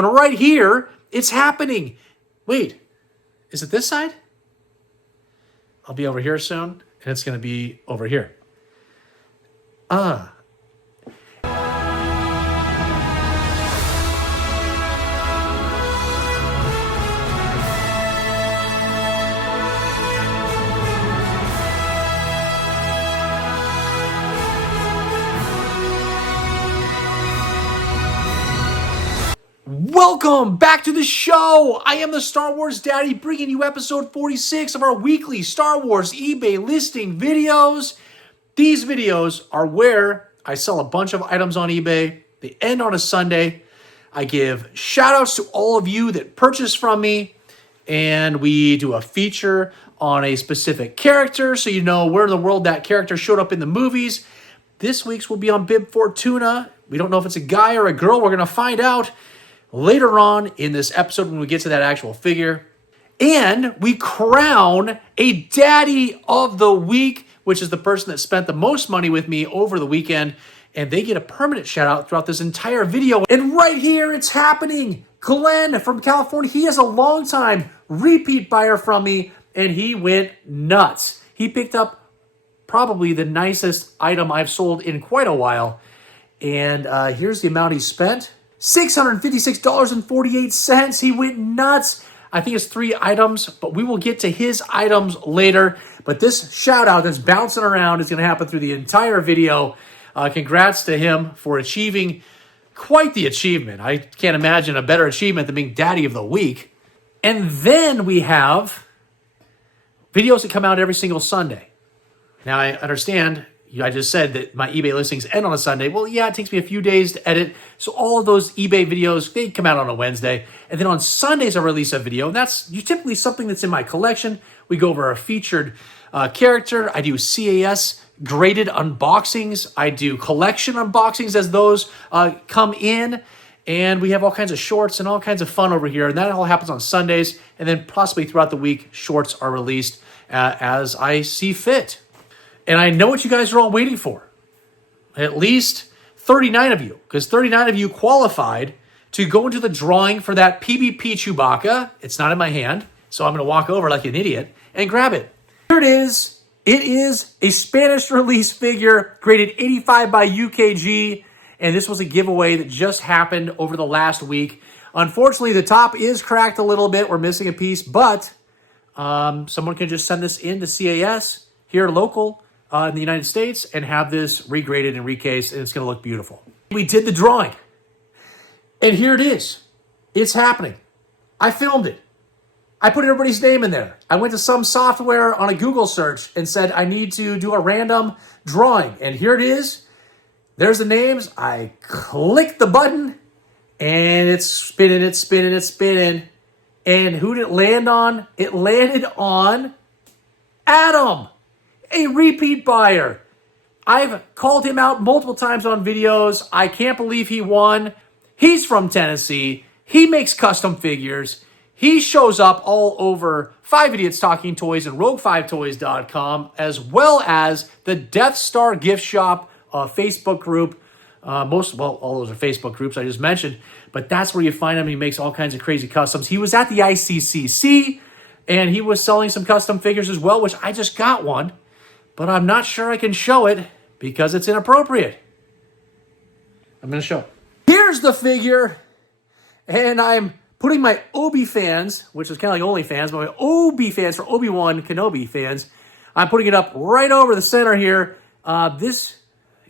But right here, it's happening. Wait, is it this side? I'll be over here soon, and it's going to be over here. Welcome back to the show. I am the Star Wars Daddy, bringing you episode 46 of our weekly Star Wars eBay listing videos. These videos are where I sell a bunch of items on eBay. They end on a Sunday. I give shout outs to all of you that purchase from me, and we do a feature on a specific character so you know where in the world that character showed up in the movies. This week's will be on Bib Fortuna. We don't know if it's a guy or a girl. We're going to find out later on in this episode when we get to that actual figure. And we crown a Daddy of the Week, which is the person that spent the most money with me over the weekend. And they get a permanent shout out throughout this entire video. And right here, it's happening. Glenn from California, he is a longtime repeat buyer from me, and he went nuts. He picked up probably the nicest item I've sold in quite a while. And here's the amount he spent. $656.48. He went nuts. I think it's 3 items, but we will get to his items later. But this shout out that's bouncing around is going to happen through the entire video. Congrats to him for achieving quite the achievement. I can't imagine a better achievement than being Daddy of the Week. And then we have videos that come out every single Sunday. Now I understand, I just said that my eBay listings end on a Sunday. Well, yeah, it takes me a few days to edit. So all of those eBay videos, they come out on a Wednesday. And then on Sundays, I release a video. And that's typically something that's in my collection. We go over a featured character. I do CAS graded unboxings. I do collection unboxings as those come in. And we have all kinds of shorts and all kinds of fun over here. And that all happens on Sundays. And then possibly throughout the week, shorts are released as I see fit. And I know what you guys are all waiting for. At least 39 of you, because 39 of you qualified to go into the drawing for that PvP Chewbacca. It's not in my hand, so I'm going to walk over like an idiot and grab it. Here it is. It is a Spanish release figure, graded 85 by UKG, and this was a giveaway that just happened over the last week. Unfortunately, the top is cracked a little bit. We're missing a piece, but someone can just send this in to CAS here local in the United States and have this regraded and recased, and it's going to look beautiful. We did the drawing, and here it is. It's happening. I filmed it. I put everybody's name in there. I went to some software on a Google search and said, I need to do a random drawing, and here it is. There's the names. I clicked the button, and it's spinning, it's spinning, it's spinning. And who did it land on? It landed on Adam, a repeat buyer. I've called him out multiple times on videos. I can't believe he won. He's from Tennessee. He makes custom figures. He shows up all over 5 Idiots Talking Toys and Rogue5Toys.com, as well as the Death Star Gift Shop Facebook group. All those are Facebook groups I just mentioned, but that's where you find him. He makes all kinds of crazy customs. He was at the ICCC, and he was selling some custom figures as well, which I just got one. But I'm not sure I can show it because it's inappropriate. I'm going to show it. Here's the figure. And I'm putting my Obi fans, which is kind of like OnlyFans, but my Obi fans for Obi-Wan Kenobi fans, I'm putting it up right over the center here. This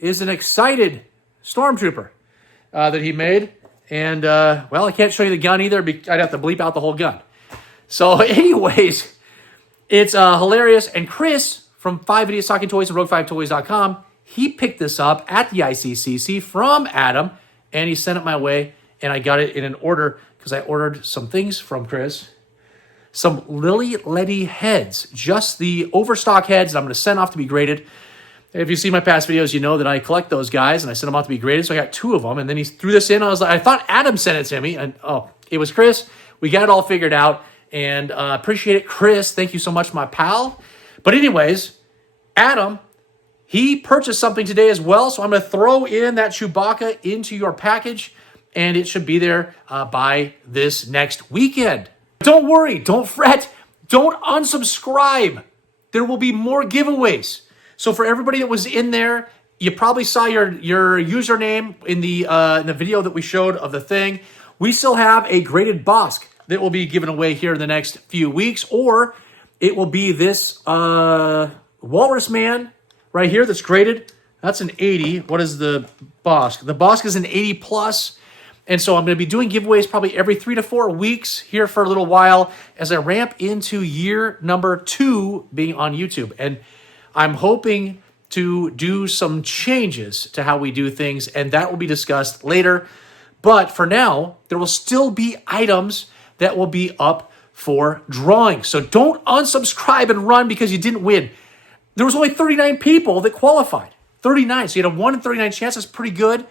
is an excited Stormtrooper that he made. And, well, I can't show you the gun either. I'd have to bleep out the whole gun. So anyways, it's hilarious. And Chris from 5 Idiots Talking Toys and Rogue5Toys.com, he picked this up at the ICCC from Adam, and he sent it my way, and I got it in an order because I ordered some things from Chris. Some Lily Letty heads, just the overstock heads that I'm going to send off to be graded. If you see my past videos, you know that I collect those guys, and I send them off to be graded, so I got 2 of them, and then he threw this in. I thought Adam sent it to me, and it was Chris. We got it all figured out, and appreciate it, Chris. Thank you so much, my pal. But anyways, Adam, he purchased something today as well, so I'm going to throw in that Chewbacca into your package. and it should be there by this next weekend. Don't worry, don't fret, don't unsubscribe. There will be more giveaways. So for everybody that was in there, you probably saw your username in the video that we showed of the thing. We still have a graded Bosk that will be given away here in the next few weeks, or it will be this Walrus Man right here that's graded. That's an 80. What is the Bosk? The Bosk is an 80 plus. And so I'm going to be doing giveaways probably every 3 to 4 weeks here for a little while as I ramp into year number 2 being on YouTube. And I'm hoping to do some changes to how we do things, and that will be discussed later. But for now, there will still be items that will be up for drawing. So don't unsubscribe and run because you didn't win. There was only 39 people that qualified. 39. So you had a 1 in 39 chance. That's pretty good.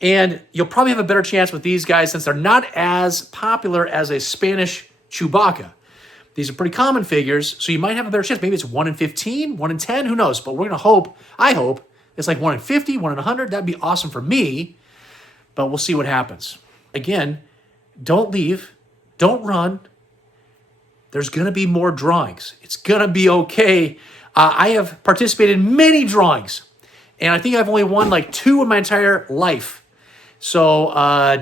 And you'll probably have a better chance with these guys since they're not as popular as a Spanish Chewbacca. These are pretty common figures, so you might have a better chance. Maybe it's 1 in 15, 1 in 10, who knows? But we're going to hope, I hope, it's like 1 in 50, 1 in 100. That'd be awesome for me, but we'll see what happens. Again, don't leave. Don't run. There's going to be more drawings. It's going to be okay. I have participated in many drawings, and I think I've only won like 2 in my entire life. So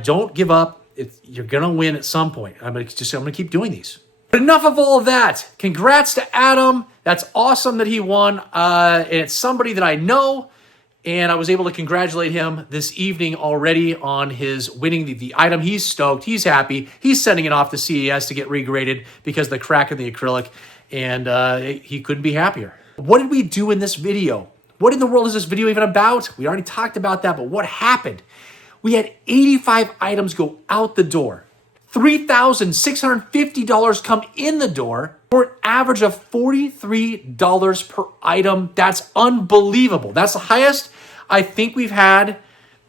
don't give up. You're going to win at some point. I'm going to keep doing these. But enough of all of that. Congrats to Adam. That's awesome that he won. And it's somebody that I know, and I was able to congratulate him this evening already on his winning the item. He's stoked. He's happy. He's sending it off to CES to get regraded because of the crack in the acrylic, and he couldn't be happier. What did we do in this video? What in the world is this video even about? We already talked about that, but what happened? We had 85 items go out the door. $3,650 come in the door for an average of $43 per item. That's unbelievable. That's the highest I think we've had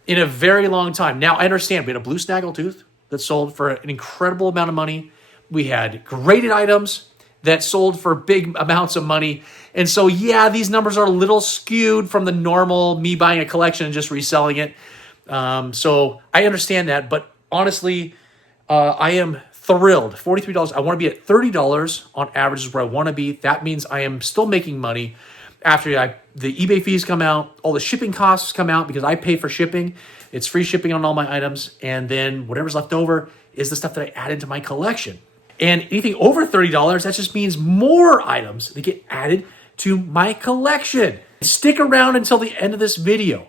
in a very long time. Now, I understand we had a blue Snaggletooth that sold for an incredible amount of money. We had graded items that sold for big amounts of money. And so, yeah, these numbers are a little skewed from the normal me buying a collection and just reselling it. So I understand that, but honestly, I am thrilled. $43. I want to be at $30 on average is where I want to be. That means I am still making money after the eBay fees come out, all the shipping costs come out because I pay for shipping. It's free shipping on all my items. And then whatever's left over is the stuff that I added to my collection. And anything over $30, that just means more items that get added to my collection. Stick around until the end of this video.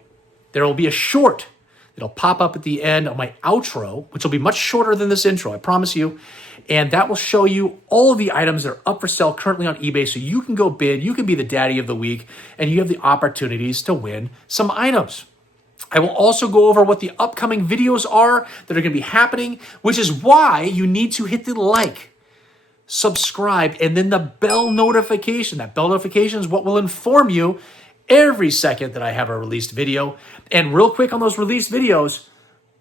There will be a short that'll pop up at the end of my outro, which will be much shorter than this intro, I promise you. And that will show you all of the items that are up for sale currently on eBay so you can go bid, you can be the daddy of the week, and you have the opportunities to win some items. I will also go over what the upcoming videos are that are going to be happening, which is why you need to hit the like, subscribe, and then the bell notification. That bell notification is what will inform you every second that I have a released video. And real quick on those released videos,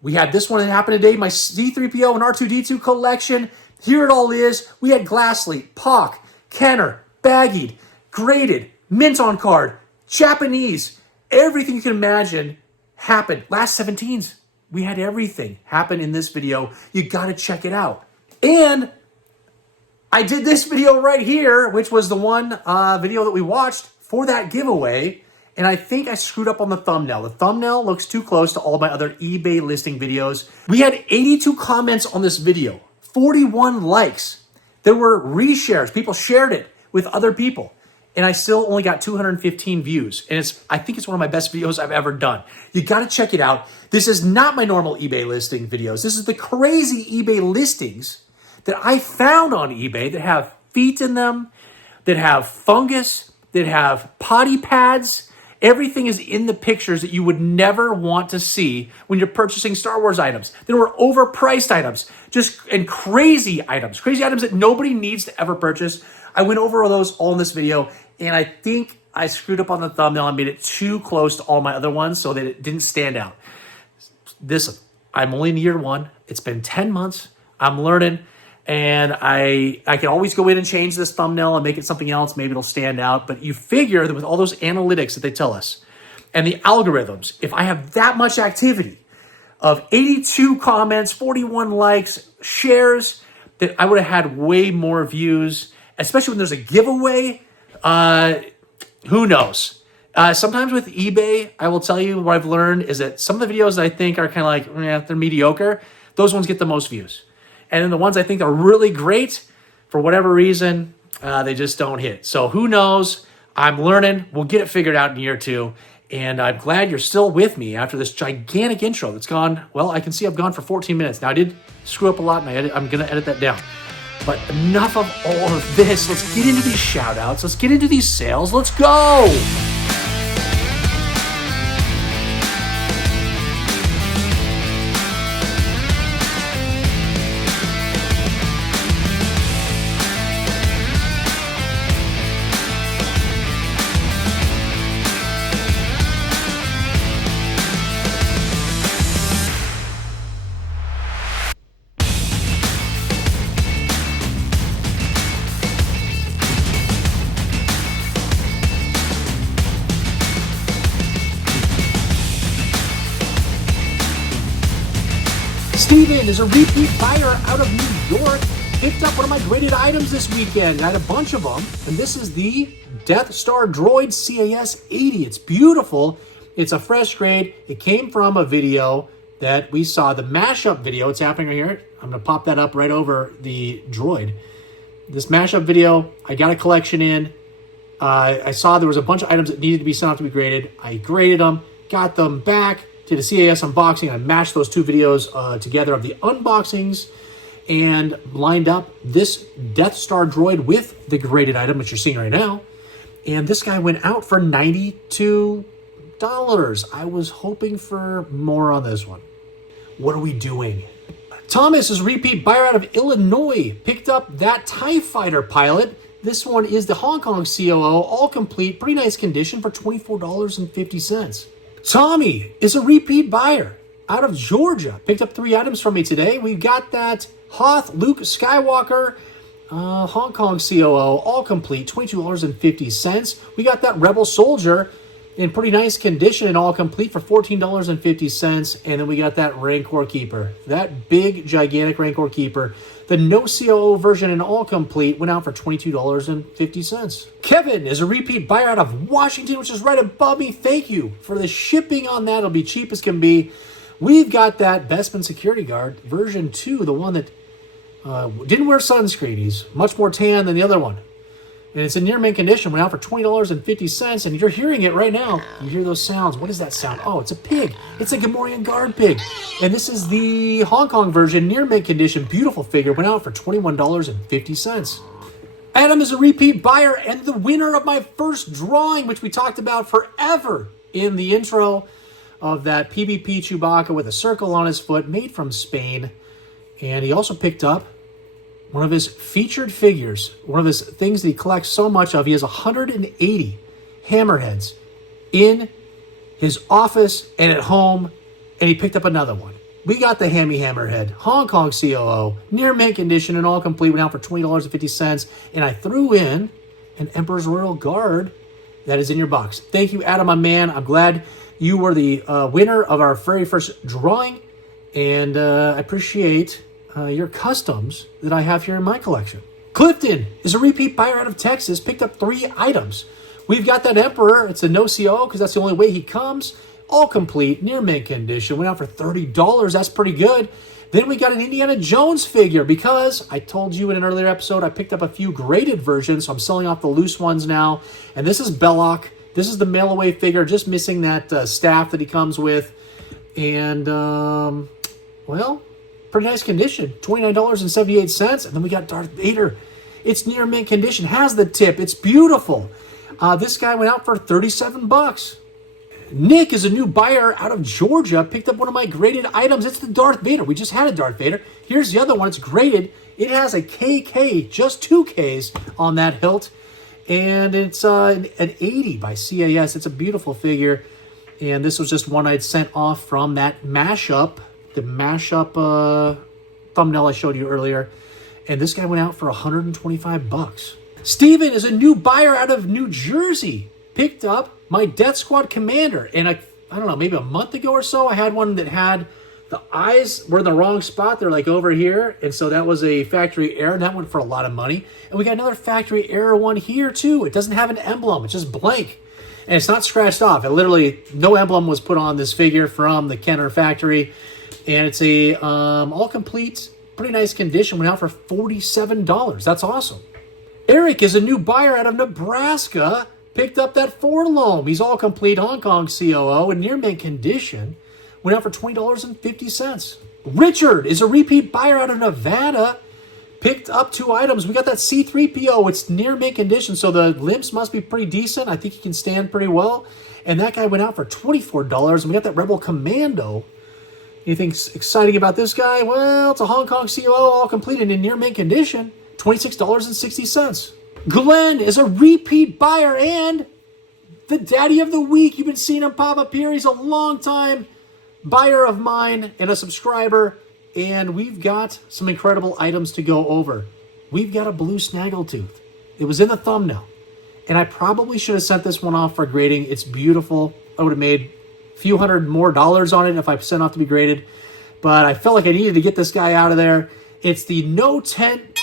we had this one that happened today, my C-3PO and R2-D2 collection. Here it all is. We had Glasslite, POC, Kenner, baggied, graded, mint on card, Japanese, everything you can imagine happened. Last 17s, we had everything happen in this video. You got to check it out. And I did this video right here, which was the one video that we watched for that giveaway, and I think I screwed up on the thumbnail. The thumbnail looks too close to all my other eBay listing videos. We had 82 comments on this video, 41 likes. There were reshares. People shared it with other people, and I still only got 215 views. And I think it's one of my best videos I've ever done. You got to check it out. This is not my normal eBay listing videos. This is the crazy eBay listings that I found on eBay that have feet in them, that have fungus, that have potty pads. Everything is in the pictures that you would never want to see when you're purchasing Star Wars items. There were overpriced items, and crazy items that nobody needs to ever purchase. I went over those all in this video, and I think I screwed up on the thumbnail and made it too close to all my other ones so that it didn't stand out. I'm only in year 1. It's been 10 months. I'm learning. And I can always go in and change this thumbnail and make it something else. Maybe it'll stand out. But you figure that with all those analytics that they tell us and the algorithms, if I have that much activity of 82 comments, 41 likes, shares, that I would have had way more views, especially when there's a giveaway. Who knows? Sometimes with eBay, I will tell you what I've learned is that some of the videos that I think are kind of like, they're mediocre, those ones get the most views. And then the ones I think are really great, for whatever reason, they just don't hit. So who knows? I'm learning. We'll get it figured out in a year or two. And I'm glad you're still with me after this gigantic intro that's gone. Well, I can see I've gone for 14 minutes. Now, I did screw up a lot, and I'm going to edit that down. But enough of all of this. Let's get into these shout-outs. Let's get into these sales. Let's go! Steven is a repeat buyer out of New York. Picked up one of my graded items this weekend. I had a bunch of them. And this is the Death Star Droid CAS 80. It's beautiful. It's a fresh grade. It came from a video that we saw, the Mashup video. It's happening right here. I'm going to pop that up right over the droid. This Mashup video, I got a collection in. I saw there was a bunch of items that needed to be sent off to be graded. I graded them, got them back. Did a CAS unboxing. I mashed those two videos together of the unboxings and lined up this Death Star droid with the graded item that you're seeing right now. And this guy went out for $92. I was hoping for more on this one. What are we doing? Thomas is a repeat buyer out of Illinois. Picked up that TIE Fighter pilot. This one is the Hong Kong COO, all complete, pretty nice condition for $24.50. Tommy is a repeat buyer out of Georgia. Picked up 3 items from me today. We've got that Hoth Luke Skywalker Hong Kong COO, all complete, $22.50. We got that Rebel Soldier in pretty nice condition and all complete for $14.50. And then we got that Rancor Keeper, that big, gigantic Rancor Keeper. The no COO version and all complete went out for $22.50. Kevin is a repeat buyer out of Washington, which is right above me. Thank you for the shipping on that. It'll be cheap as can be. We've got that Bespin Security Guard version 2, the one that didn't wear sunscreen. He's much more tan than the other one. And it's in near mint condition. Went out for $20.50. And you're hearing it right now. You hear those sounds. What is that sound? Oh, it's a pig. It's a Gamorrean guard pig. And this is the Hong Kong version, near mint condition. Beautiful figure. Went out for $21.50. Adam is a repeat buyer and the winner of my first drawing, which we talked about forever in the intro of that PvP Chewbacca with a circle on his foot, made from Spain. And he also picked up one of his featured figures, one of his things that he collects so much of. He has 180 hammerheads in his office and at home, and he picked up another one. We got the Hammy Hammerhead, Hong Kong COO, near mint condition and all complete, went out for $20.50, and I threw in an Emperor's Royal Guard that is in your box. Thank you, Adam, my man. I'm glad you were the winner of our very first drawing, and I appreciate your customs that I have here in my collection. Clifton is a repeat buyer out of Texas, picked up 3 items. We've got that Emperor. It's a no CO because that's the only way he comes. All complete, near mint condition. Went out for $30. That's pretty good. Then we got an Indiana Jones figure because I told you in an earlier episode I picked up a few graded versions, so I'm selling off the loose ones now. And this is Belloc. This is the mail-away figure, just missing that staff that he comes with. And, well, pretty nice condition, $29.78. And then we got Darth Vader. It's near mint condition, has the tip. It's beautiful. This guy went out for $37. Nick is a new buyer out of Georgia, picked up one of my graded items. It's the Darth Vader. We just had a Darth Vader. Here's the other one. It's graded. It has a KK, just 2 Ks on that hilt. And it's an 80 by CAS. It's a beautiful figure. And this was just one I'd sent off from that Mashup, the Mashup thumbnail I showed you earlier. And this guy went out for $125. Steven is a new buyer out of New Jersey. Picked up my Death Squad Commander. And I don't know, maybe a month ago or so, I had one that had The eyes were in the wrong spot. They're like over here. And so that was a factory error, and that went for a lot of money. And we got another factory error one here too. It doesn't have an emblem. It's just blank. And it's not scratched off. It literally, no emblem was put on this figure from the Kenner factory. And it's a all complete, pretty nice condition. Went out for $47. That's awesome. Eric is a new buyer out of Nebraska. Picked up that Forlome. He's all complete Hong Kong COO in near mint condition. Went out for $20.50. Richard is a repeat buyer out of Nevada. Picked up 2 items. We got that C3PO. It's near mint condition, so the limps must be pretty decent. I think he can stand pretty well. And that guy went out for $24. And we got that Rebel Commando. Anything exciting about this guy? Well, it's a Hong Kong COO all completed in near mint condition. $26.60. Glenn is a repeat buyer and the daddy of the week. You've been seeing him pop up here. He's a long-time buyer of mine and a subscriber. And we've got some incredible items to go over. We've got a blue Snaggletooth. It was in the thumbnail. And I probably should have sent this one off for grading. It's beautiful. I would have made a few $100 more on it if I sent off to be graded. But I felt like I needed to get this guy out of there. It's the no dent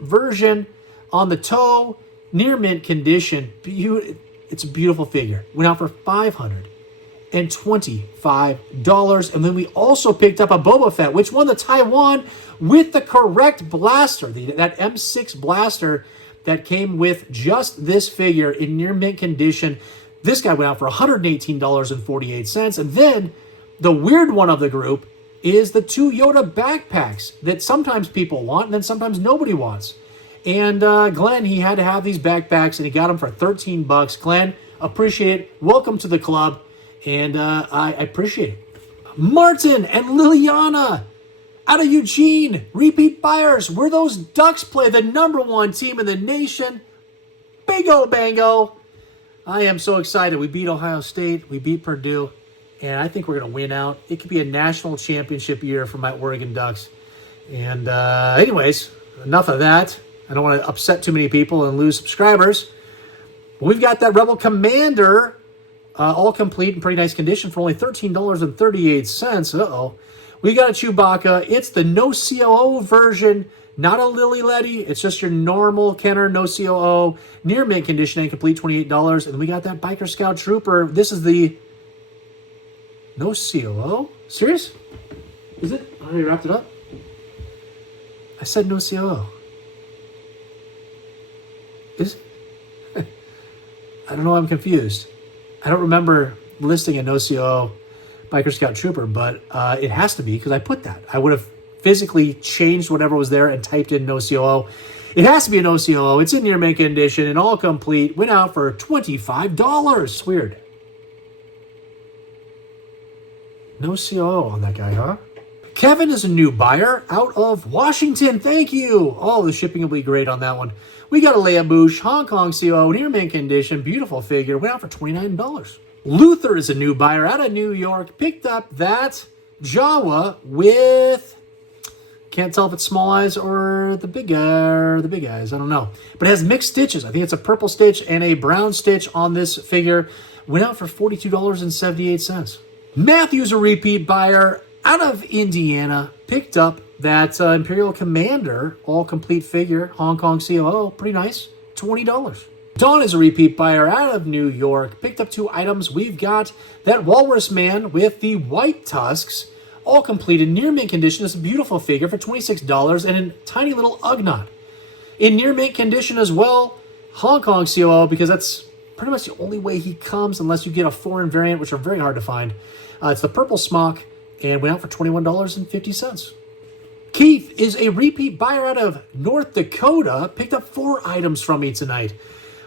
version on the toe, near mint condition. It's a beautiful figure. Went out for $525. And then we also picked up a Boba Fett, which won the Taiwan with the correct blaster, that M6 blaster that came with just this figure in near mint condition. This guy went out for $118.48. And then the weird one of the group is the 2 Yoda backpacks that sometimes people want and then sometimes nobody wants. And Glenn, he had to have these backpacks and he got them for $13. Glenn, appreciate it. Welcome to the club. And I appreciate it. Martin and Liliana out of Eugene, repeat buyers. Where those Ducks play the #1 team in the nation. Bingo, bango. I am so excited. We beat Ohio State. We beat Purdue. And I think we're going to win out. It could be a national championship year for my Oregon Ducks. And anyways, enough of that. I don't want to upset too many people and lose subscribers. We've got that Rebel Commander all complete in pretty nice condition for only $13.38. Uh-oh. We got a Chewbacca. It's the no COO version, not a Lily Letty. It's just your normal Kenner, no COO, near mint condition and complete, $28. And we got that Biker Scout Trooper. This is the no COO? Serious? Is it? I already wrapped it up? I said no COO. Is I don't know, I'm confused. I don't remember listing a no COO Biker Scout Trooper, but it has to be because I put that. I would have physically changed whatever was there and typed in no COO. It has to be a no COO. It's in near mint condition and all complete. Went out for $25. Weird. No COO on that guy, huh? Kevin is a new buyer out of Washington. Thank you. Oh, the shipping will be great on that one. We got a Leia Bouche, Hong Kong COO, near mint condition, beautiful figure. Went out for $29. Luther is a new buyer out of New York. Picked up that Jawa with, can't tell if it's small eyes or the big eyes. I don't know. But it has mixed stitches. I think it's a purple stitch and a brown stitch on this figure. Went out for $42.78. Matthew's a repeat buyer out of Indiana. Picked up that Imperial Commander, all complete figure, Hong Kong COO. Pretty nice, $20. Dawn is a repeat buyer out of New York. Picked up 2 items. We've got that Walrus Man with the white tusks, all complete in near mint condition. It's a beautiful figure for $26 and a tiny little Ugnaught. In near mint condition as well, Hong Kong COO, because that's pretty much the only way he comes unless you get a foreign variant, which are very hard to find. It's the purple smock and went out for $21.50. Keith is a repeat buyer out of North Dakota. Picked up 4 items from me tonight.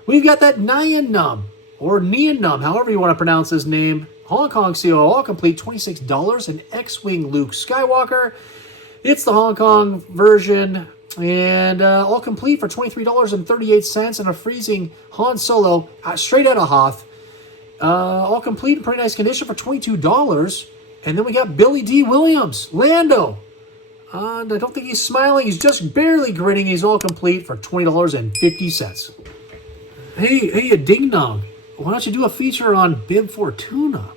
We've got that Nyan Num, or Nian Num, however you want to pronounce his name. Hong Kong COO, all complete, $26. An X-Wing Luke Skywalker. It's the Hong Kong version. And all complete for $23.38. And a freezing Han Solo, straight out of Hoth. All complete in pretty nice condition for $22. And then we got Billy D. Williams, Lando. And I don't think he's smiling. He's just barely grinning. He's all complete for $20.50. Hey, Ding Dong. Why don't you do a feature on Bib Fortuna?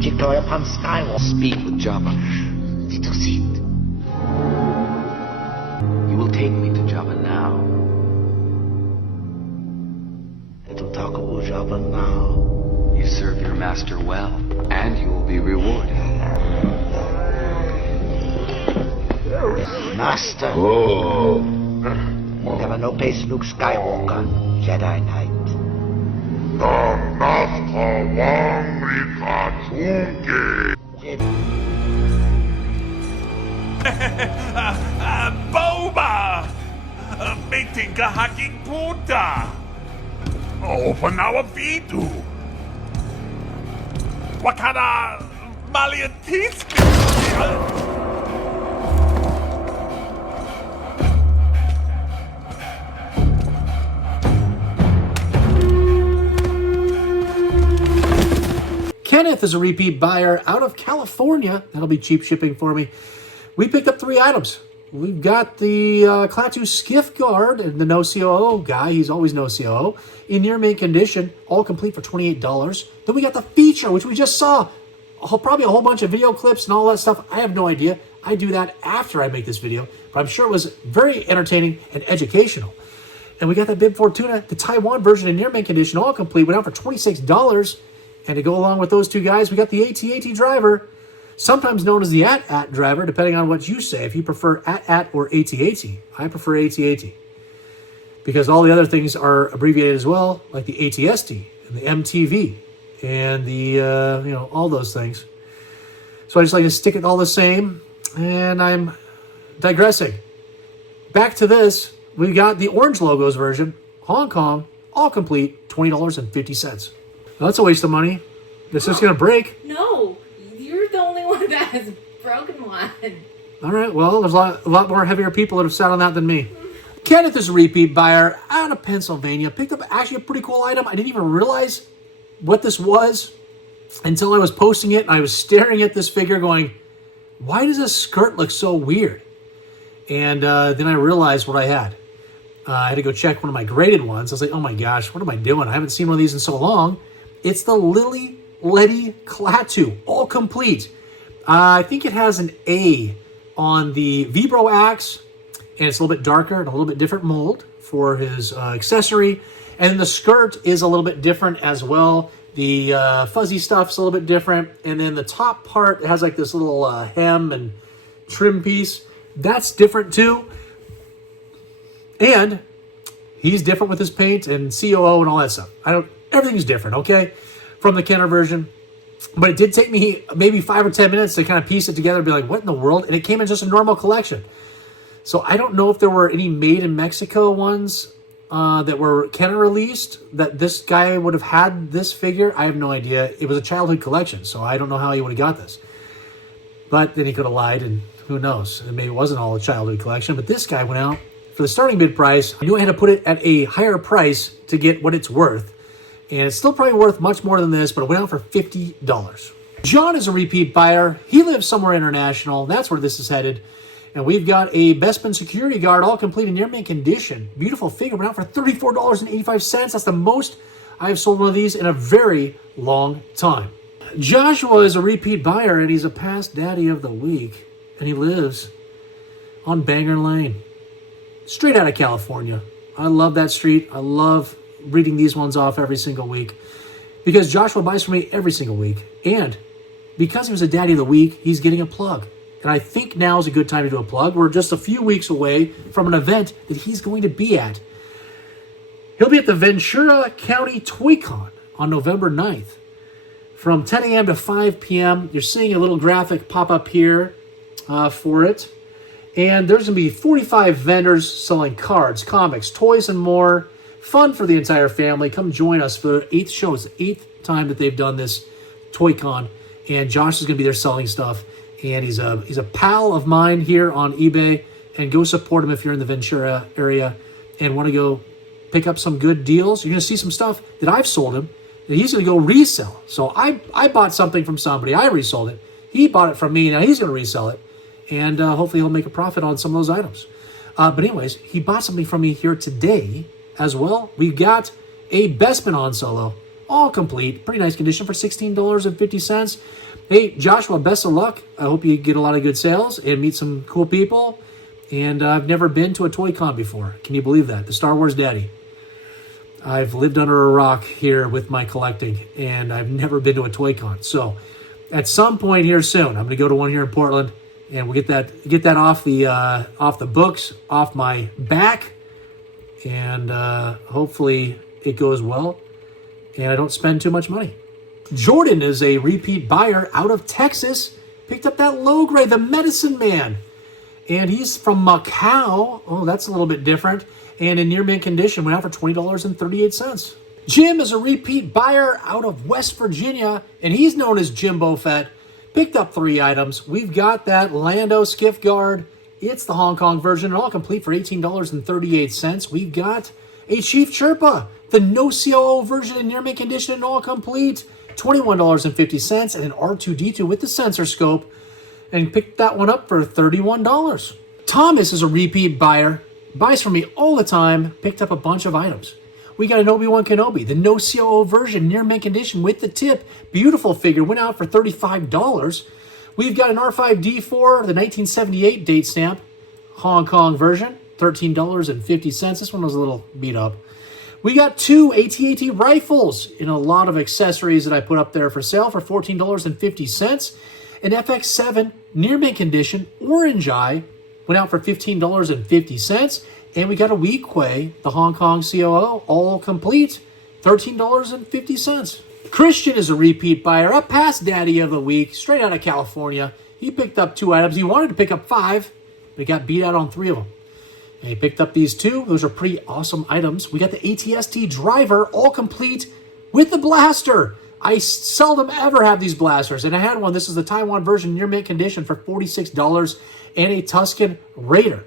magic toy upon Skywalker. Speak with Jabba. Little Sith. You will take me to Jabba now. Little talk about Jabba now. You serve your master well, and you will be rewarded. Master. Oh. Never no pace Luke Skywalker. Jedi Knight. Boba! Meeting kahaking puta! Open our vidu! Wakana maliatis! Kenneth is a repeat buyer out of California. That'll be cheap shipping for me. We picked up 3 items. We've got the Klaatu Skiff Guard and the no COO guy. He's always no COO. In near mint condition, all complete for $28. Then we got the feature, which we just saw. Probably a whole bunch of video clips and all that stuff. I have no idea. I do that after I make this video. But I'm sure it was very entertaining and educational. And we got that Bib Fortuna, the Taiwan version in near mint condition, all complete. Went out for $26. And to go along with those 2 guys, we got the AT-AT driver, sometimes known as the AT-AT driver, depending on what you say. If you prefer AT-AT or AT-AT, I prefer AT-AT. Because all the other things are abbreviated as well, like the AT-ST and the MTV and the, all those things. So I just like to stick it all the same, and I'm digressing. Back to this, we got the Orange Logos version, Hong Kong, all complete, $20.50. That's a waste of money. It's just going to break. No, you're the only one that has broken one. All right, well, there's a lot more heavier people that have sat on that than me. Kenneth is a repeat buyer out of Pennsylvania. Picked up actually a pretty cool item. I didn't even realize what this was until I was posting it. I was staring at this figure going, why does this skirt look so weird? And then I realized what I had. I had to go check one of my graded ones. I was like, oh my gosh, what am I doing? I haven't seen one of these in so long. It's the Lily Letty Klaatu, all complete. I think it has an A on the Vibro axe, and it's a little bit darker and a little bit different mold for his accessory. And the skirt is a little bit different as well. The fuzzy stuff's a little bit different. And then the top part has like this little hem and trim piece. That's different too. And he's different with his paint and COO and all that stuff. Everything's different, okay, from the Kenner version. But it did take me maybe 5 or 10 minutes to kind of piece it together and be like, what in the world? And it came in just a normal collection. So I don't know if there were any made in Mexico ones that were Kenner released that this guy would have had this figure. I have no idea. It was a childhood collection, so I don't know how he would have got this. But then he could have lied, and who knows? Maybe it wasn't all a childhood collection. But this guy went out for the starting bid price. I knew I had to put it at a higher price to get what it's worth. And it's still probably worth much more than this, but it went out for $50. John is a repeat buyer. He lives somewhere international. That's where this is headed. And we've got a Bespin security guard, all complete in near mint condition. Beautiful figure. Went out for $34.85. That's the most I have sold one of these in a very long time. Joshua is a repeat buyer, and he's a past daddy of the week. And he lives on Banger Lane. Straight out of California. I love that street. I love reading these ones off every single week because Joshua buys from me every single week. And because he was a daddy of the week, he's getting a plug. And I think now is a good time to do a plug. We're just a few weeks away from an event that he's going to be at. He'll be at the Ventura County Toy Con on November 9th from 10 a.m. to 5 p.m. You're seeing a little graphic pop up here for it. And there's going to be 45 vendors selling cards, comics, toys, and more. Fun for the entire family. Come join us for the 8th show. It's the 8th time that they've done this Toy Con. And Josh is going to be there selling stuff. And he's a pal of mine here on eBay. And go support him if you're in the Ventura area and want to go pick up some good deals. You're going to see some stuff that I've sold him that he's going to go resell. So I bought something from somebody. I resold it. He bought it from me. Now he's going to resell it. And hopefully he'll make a profit on some of those items. But anyways, he bought something from me here today as well. We've got a Bespin on solo, all complete, pretty nice condition for $16.50. Hey, Joshua, best of luck. I hope you get a lot of good sales and meet some cool people. And I've never been to a Toy Con before. Can you believe that? The Star Wars Daddy. I've lived under a rock here with my collecting, and I've never been to a Toy Con. So at some point here soon, I'm going to go to one here in Portland, and we'll get that off the books, off my back, and hopefully it goes well, and I don't spend too much money. Jordan is a repeat buyer out of Texas. Picked up that low grade, the Medicine Man, and he's from Macau. Oh, that's a little bit different. And in near mint condition, went out for $20.38. Jim is a repeat buyer out of West Virginia, and he's known as Jimbo Fett. Picked up 3 items. We've got that Lando Skiff Guard. It's the Hong Kong version, all complete for $18.38. We've got a Chief Chirpa, the no COO version in near mint condition and all complete, $21.50, and an R2-D2 with the sensor scope, and picked that one up for $31. Thomas is a repeat buyer. Buys from me all the time, picked up a bunch of items. We got an Obi-Wan Kenobi, the no COO version, near mint condition with the tip. Beautiful figure, went out for $35. We've got an R5-D4, the 1978 date stamp, Hong Kong version, $13.50. This one was a little beat up. We got 2 AT-AT rifles and a lot of accessories that I put up there for sale for $14.50. An FX7 near mint condition, orange eye, went out for $15.50. And we got a Weequay, the Hong Kong COO, all complete, $13.50. Christian is a repeat buyer, up past Daddy of the Week, straight out of California. He picked up 2 items. He wanted to pick up 5, but he got beat out on 3 of them. And he picked up these 2. Those are pretty awesome items. We got the ATST driver, all complete with the blaster. I seldom ever have these blasters, and I had one. This is the Taiwan version, near mint condition, for $46, and a Tusken Raider.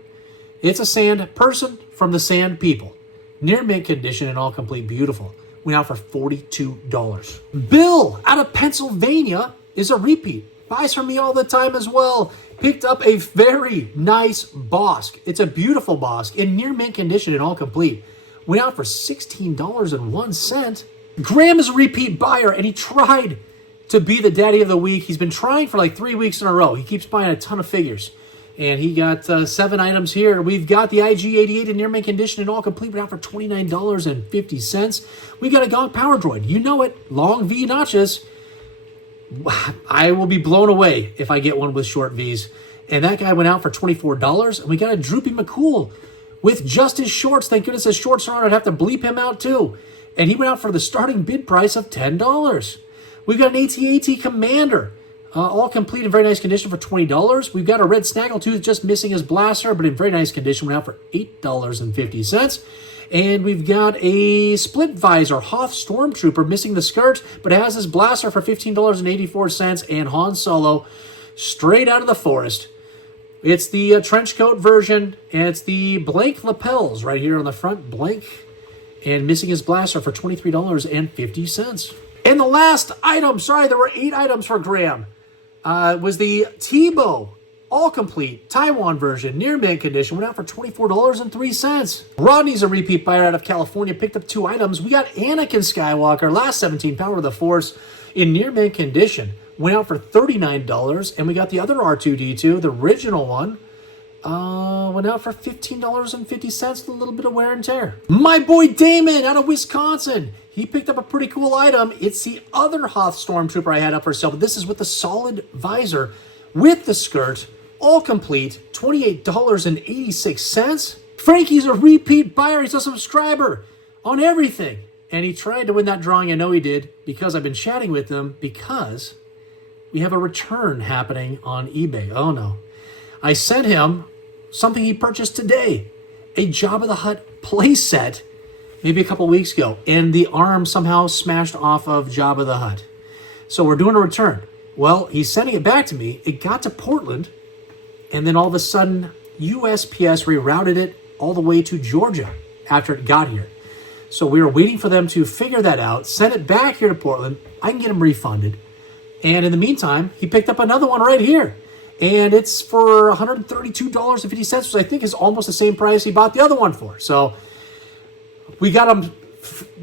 It's a sand person from the Sand People. Near mint condition and all complete, beautiful. Went out for $42. Bill, out of Pennsylvania, is a repeat. Buys from me all the time as well. Picked up a very nice Bosk. It's a beautiful Bosk in near mint condition and all complete. Went out for $16.01. Graham is a repeat buyer, and he tried to be the Daddy of the Week. He's been trying for like 3 weeks in a row. He keeps buying a ton of figures. And he got 7 items here. We've got the IG-88 in near mint condition and all complete, but out for $29.50. We got a Gonk Power Droid. You know it. Long V notches. I will be blown away if I get one with short Vs. And that guy went out for $24. And we got a Droopy McCool with just his shorts. Thank goodness his shorts are on. I'd have to bleep him out too. And he went out for the starting bid price of $10. We've got an AT-AT Commander. All complete in very nice condition for $20. We've got a red Snaggletooth just missing his blaster, but in very nice condition, went out for $8.50. And we've got a split visor Hoth Stormtrooper missing the skirt, but has his blaster for $15.84. And Han Solo straight out of the forest. It's the trench coat version, and it's the blank lapels right here on the front, blank, and missing his blaster for $23.50. And the last item, sorry, there were 8 items for Graham. Was the Tebow, all complete, Taiwan version, near mint condition, went out for $24.03. Rodney's a repeat buyer out of California, picked up 2 items. We got Anakin Skywalker, last 17, Power of the Force, in near mint condition, went out for $39. And we got the other R2-D2, the original one, went out for $15.50 with a little bit of wear and tear. My boy Damon out of Wisconsin. He picked up a pretty cool item. It's the other Hoth Stormtrooper I had up for sale, but this is with the solid visor with the skirt, all complete, $28.86. Frankie's a repeat buyer. He's a subscriber on everything. And he tried to win that drawing. I know he did because I've been chatting with him because we have a return happening on eBay. Oh, no. I sent him something he purchased today, a Jabba the Hutt playset, maybe a couple weeks ago, and the arm somehow smashed off of Jabba the Hutt. So we're doing a return. Well, he's sending it back to me. It got to Portland, and then all of a sudden, USPS rerouted it all the way to Georgia after it got here. So we were waiting for them to figure that out, send it back here to Portland. I can get him refunded. And in the meantime, he picked up another one right here. And it's for $132.50, which I think is almost the same price he bought the other one for. So we got them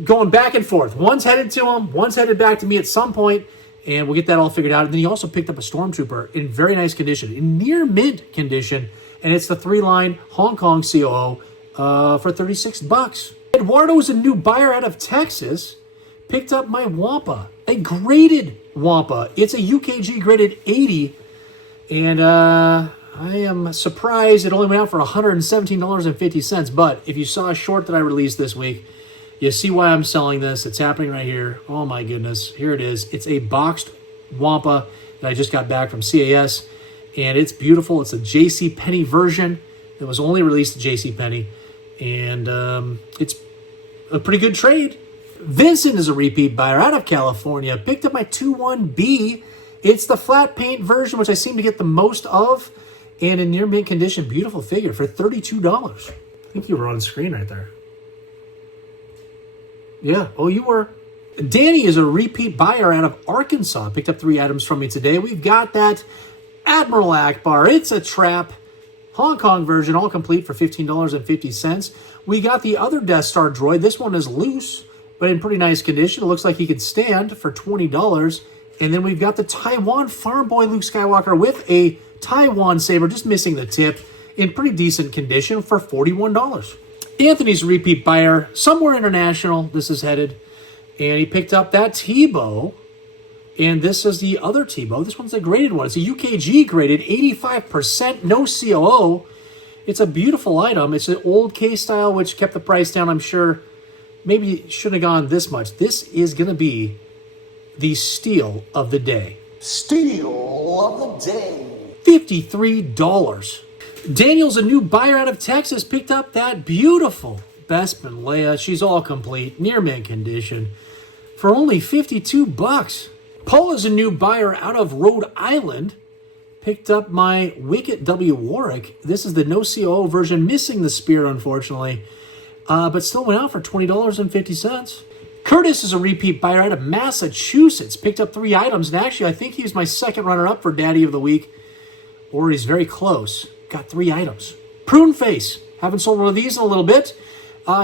going back and forth. One's headed to him, one's headed back to me at some point. And we'll get that all figured out. And then he also picked up a Stormtrooper in very nice condition, in near mint condition. And it's the 3-line Hong Kong COO for $36. Eduardo is a new buyer out of Texas. Picked up my Wampa, a graded Wampa. It's a UKG graded 80. And I am surprised it only went out for $117.50. But if you saw a short that I released this week, you see why I'm selling this. It's happening right here. Oh my goodness. Here it is. It's a boxed Wampa that I just got back from CAS. And it's beautiful. It's a JCPenney version. It was only released at JCPenney. And it's a pretty good trade. Vincent is a repeat buyer out of California. Picked up my 2-1B. It's the flat paint version, which I seem to get the most of. And in near mint condition, beautiful figure for $32. I think you were on screen right there. Yeah, oh, you were. Danny is a repeat buyer out of Arkansas. Picked up 3 items from me today. We've got that Admiral Akbar. It's a trap. Hong Kong version, all complete for $15.50. We got the other Death Star droid. This one is loose, but in pretty nice condition. It looks like he could stand for $20. And then we've got the Taiwan Farm Boy Luke Skywalker with a Taiwan saber, just missing the tip, in pretty decent condition for $41. Anthony's a repeat buyer, somewhere international, this is headed. And he picked up that Tebow. And this is the other Tebow. This one's a graded one. It's a UKG graded, 85%, no COO. It's a beautiful item. It's an old K-style, which kept the price down, I'm sure. Maybe it shouldn't have gone this much. This is going to be the steal of the day. Steal of the day. $53. Daniel's a new buyer out of Texas. Picked up that beautiful Bespin Leia. She's all complete, near mint condition, for only $52. Paul is a new buyer out of Rhode Island. Picked up my Wicket W. Warwick. This is the no COO version, missing the spear, unfortunately, but still went out for $20.50. Curtis is a repeat buyer out of Massachusetts. Picked up 3 items, and actually I think he's my second runner-up for Daddy of the Week, or he's very close. Got 3 items. Prune Face. Haven't sold one of these in a little bit.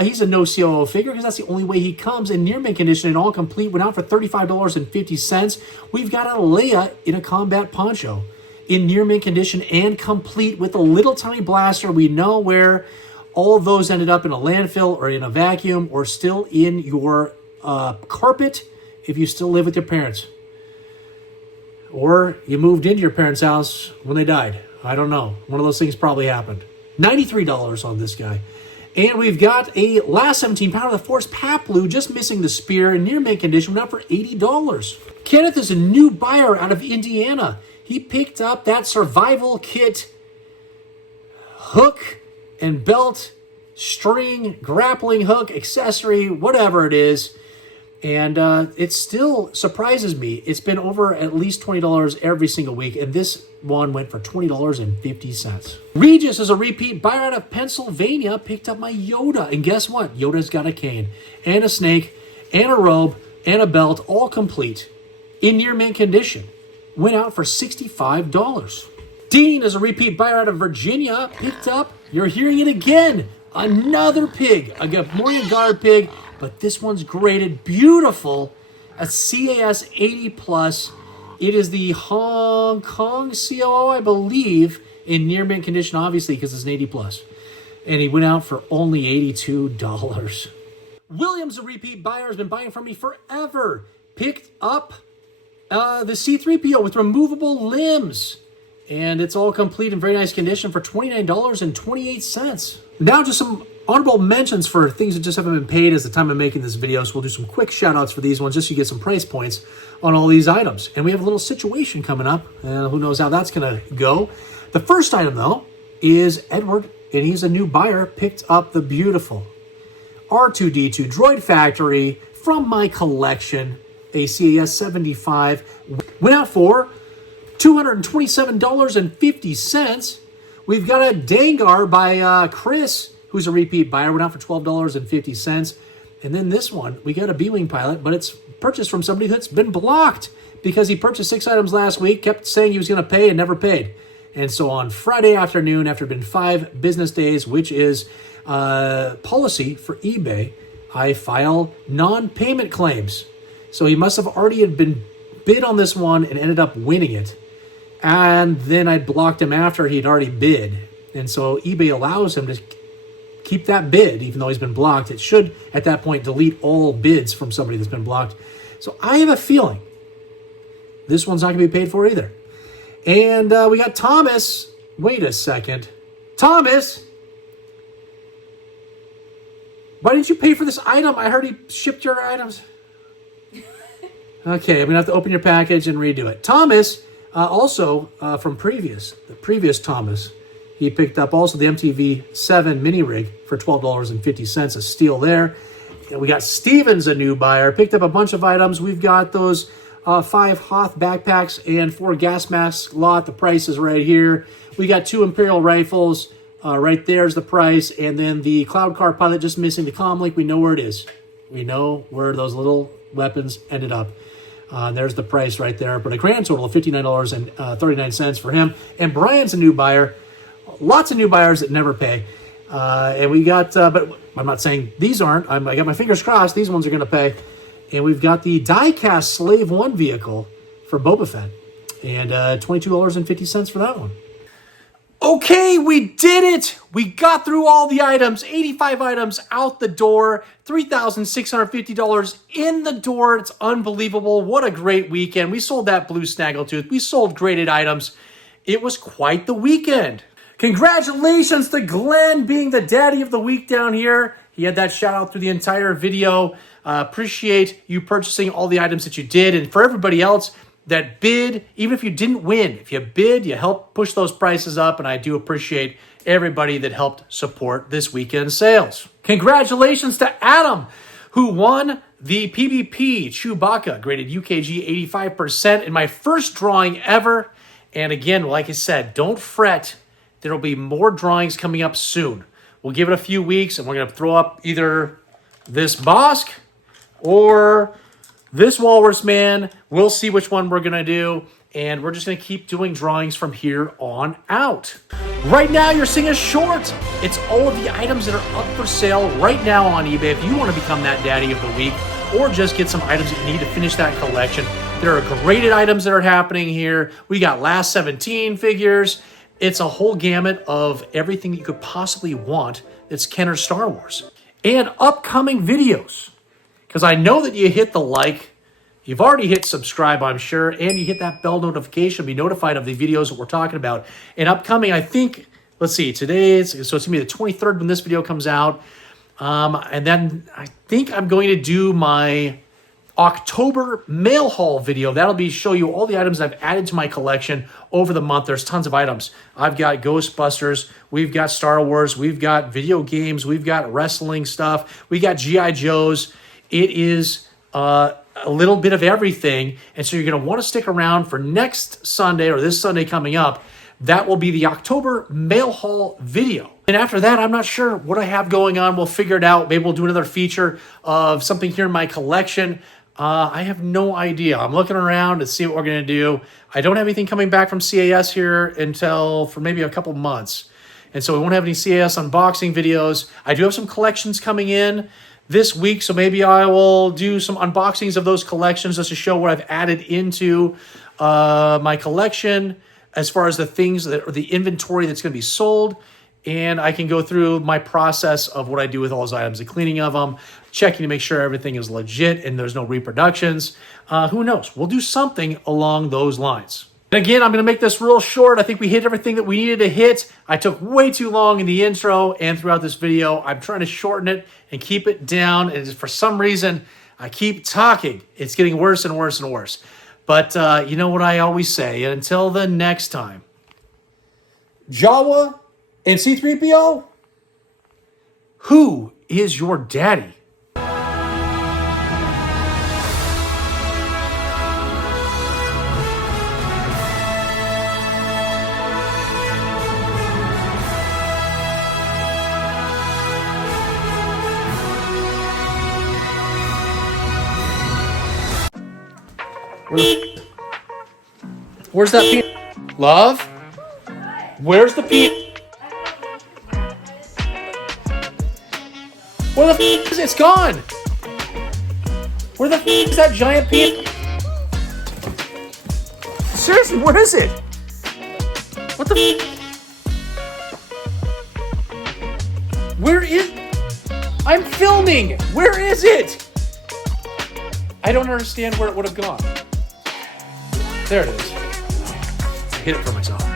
He's a no COO figure because that's the only way he comes in near mint condition and all complete. Went out for $35.50. We've got a Leia in a combat poncho in near mint condition and complete with a little tiny blaster. We know where all of those ended up in a landfill or in a vacuum or still in your carpet if you still live with your parents. Or you moved into your parents' house when they died. I don't know. One of those things probably happened. $93 on this guy. And we've got a last 17 Power of the Force Paplu, just missing the spear in near mint condition, went out for $80. Kenneth is a new buyer out of Indiana. He picked up that survival kit, hook and belt, string, grappling hook, accessory, whatever it is. And it still surprises me. It's been over at least $20 every single week, and this one went for $20.50. Regis is a repeat buyer out of Pennsylvania. Picked up my Yoda, and guess what? Yoda's got a cane, and a snake, and a robe, and a belt, all complete, in near mint condition. Went out for $65. Dean is a repeat buyer out of Virginia. Picked up, you're hearing it again, another pig, a Gamorrean Guard pig, but this one's graded beautiful, a CAS 80+. It is the Hong Kong COO, I believe, in near mint condition, obviously, because it's an 80+. And he went out for only $82. William's a repeat buyer, has been buying from me forever. Picked up the C-3PO with removable limbs. And it's all complete in very nice condition for $29.28. Now just some honorable mentions for things that just haven't been paid as the time I'm making this video. So we'll do some quick shout outs for these ones just so you get some price points on all these items. And we have a little situation coming up. Who knows how that's going to go. The first item, though, is Edward, and he's a new buyer. Picked up the beautiful R2-D2 Droid Factory from my collection, a CAS 75. Went out for $227.50. We've got a Dengar by Chris, who's a repeat buyer. Went out for $12.50. And then this one, we got a B-Wing pilot, but it's purchased from somebody that's been blocked because he purchased 6 items last week, kept saying he was going to pay and never paid. And so on Friday afternoon, after it had been 5 business days, which is policy for eBay, I file non-payment claims. So he must have already been bid on this one and ended up winning it. And then I blocked him after he'd already bid. And so eBay allows him to keep that bid, even though he's been blocked. It should, at that point, delete all bids from somebody that's been blocked. So I have a feeling this one's not going to be paid for either. And we got Thomas. Wait a second. Thomas! Why didn't you pay for this item? I heard he shipped your items. Okay, I'm going to have to open your package and redo it. Thomas, also from the previous Thomas, he picked up also the MTV7 mini rig for $12.50, a steal there. And we got Stevens, a new buyer, picked up a bunch of items. We've got those 5 Hoth backpacks and 4 gas masks lot. The price is right here. We got 2 Imperial rifles. Right there's the price. And then the Cloud Car Pilot just missing the comlink. We know where it is. We know where those little weapons ended up. There's the price right there. But a grand total of $59.39 for him. And Brian's a new buyer. Lots of new buyers that never pay. And we got, but I'm not saying these aren't. I got my fingers crossed. These ones are going to pay. And we've got the die-cast Slave 1 vehicle for Boba Fett. And $22.50 for that one. Okay, we did it! We got through all the items. 85 items out the door. $3,650 in the door. It's unbelievable. What a great weekend. We sold that blue Snaggletooth. We sold graded items. It was quite the weekend. Congratulations to Glenn being the daddy of the week down here. He had that shout out through the entire video. Appreciate you purchasing all the items that you did. And for everybody else that bid, even if you didn't win, if you bid, you helped push those prices up. And I do appreciate everybody that helped support this weekend sales. Congratulations to Adam, who won the PvP Chewbacca, graded UKG 85% in my first drawing ever. And again, like I said, don't fret. There will be more drawings coming up soon. We'll give it a few weeks, and we're going to throw up either this Bosk or this Walrus Man. We'll see which one we're going to do, and we're just going to keep doing drawings from here on out. Right now, you're seeing a short. It's all of the items that are up for sale right now on eBay. If you want to become that daddy of the week, or just get some items that you need to finish that collection, there are graded items that are happening here. We got Last 17 figures. It's a whole gamut of everything that you could possibly want that's Kenner Star Wars. And upcoming videos. Because I know that you hit the like. You've already hit subscribe, I'm sure. And you hit that bell notification to be notified of the videos that we're talking about. And upcoming, I think, let's see, today, so it's going to be the 23rd when this video comes out. And then I think I'm going to do my October mail haul video. That'll be show you all the items I've added to my collection over the month. There's tons of items. I've got Ghostbusters, we've got Star Wars, we've got video games, we've got wrestling stuff, we got G.I. Joes. It is a little bit of everything, and so you're going to want to stick around for next Sunday or this Sunday coming up. That will be the October mail haul video. And after that, I'm not sure what I have going on. We'll figure it out. Maybe we'll do another feature of something here in my collection. I have no idea. I'm looking around to see what we're going to do. I don't have anything coming back from CAS here until for maybe a couple months. And so we won't have any CAS unboxing videos. I do have some collections coming in this week, so maybe I will do some unboxings of those collections just to show what I've added into my collection as far as the things that or the inventory that's going to be sold. And I can go through my process of what I do with all those items, the cleaning of them, checking to make sure everything is legit and there's no reproductions. Who knows? We'll do something along those lines. And again, I'm going to make this real short. I think we hit everything that we needed to hit. I took way too long in the intro and throughout this video. I'm trying to shorten it and keep it down. And for some reason, I keep talking. It's getting worse and worse and worse. But you know what I always say. Until the next time. Jawa and C-3PO, who is your daddy? Where's that peanut? Love? Where's the peanut? Where the f is it? It's gone. Where the f is that giant peanut? seriously, where is it? What the? Where is? I'm filming. Where is it? I don't understand where it would have gone. There it is. I hit it for myself.